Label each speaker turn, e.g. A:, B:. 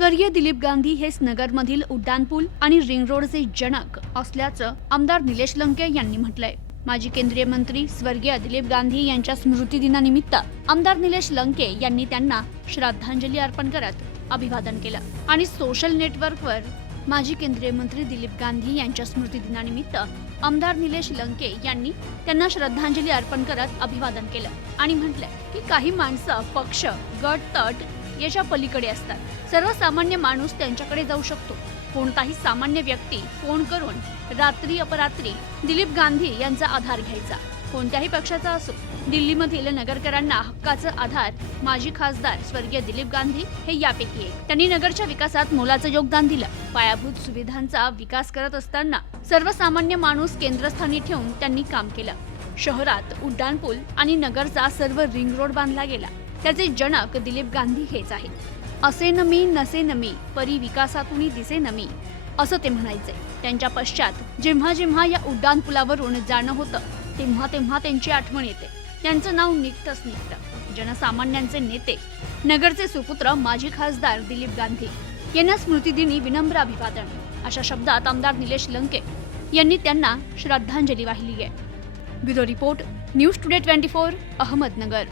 A: स्वर्गीय दिलीप गांधी हेच नगरमधील उड्डाणपूल आणि रिंग रोडचे जनक असल्याचं आमदार निलेश लंके यांनी म्हटलंय. माजी केंद्रीय मंत्री स्वर्गीय दिलीप गांधी यांच्या स्मृतिदिनानिमित्त आमदार निलेश लंके यांनी त्यांना श्रद्धांजली अर्पण करत अभिवादन केलं. आणि सोशल नेटवर्कवर माजी केंद्रीय मंत्री दिलीप गांधी यांच्या स्मृतिदिनानिमित्त आमदार निलेश लंके यांनी त्यांना श्रद्धांजली अर्पण करत अभिवादन केलं. आणि म्हटलंय की काही माणसं पक्ष गट तट याच्या पलीकडे असतात. सर्वसामान्य माणूस त्यांच्याकडे जाऊ शकतो. कोणताही सामान्य व्यक्ती फोन करून रात्री अपरात्री दिलीप गांधी यांचा आधार घ्यायचा. कोणत्याही पक्षाचा असो दिल्लीमधील नगरकरांना हक्काचा आधार माजी खासदार स्वर्गीय दिलीप गांधी हे यापैकी एक. त्यांनी नगरच्या विकासात मोलाचं योगदान दिलं. पायाभूत सुविधांचा विकास करत असताना सर्वसामान्य माणूस केंद्रस्थानी ठेवून त्यांनी काम केलं. शहरात उड्डाणपूल आणि नगरचा सर्व रिंग रोड बांधला गेला. त्याचे जनक दिलीप गांधी हेच आहेत. असे न मी नसे न मी परी विकासातून दिसे न मी असं ते म्हणायचे. त्यांच्या पश्चात जेव्हा जेव्हा या उड्डाण पुलावरून जाणं होतं तेव्हा तेव्हा त्यांची आठवण येते. त्यांचं नाव निघतंच निघतं. जनसामान्यांचे नेते नगरचे सुपुत्र माजी खासदार दिलीप गांधी यांना स्मृतिदिनी विनम्र अभिवादन. अशा शब्दात आमदार निलेश लंके यांनी त्यांना श्रद्धांजली वाहिली आहे. Bureau report news today twenty four Ahmednagar.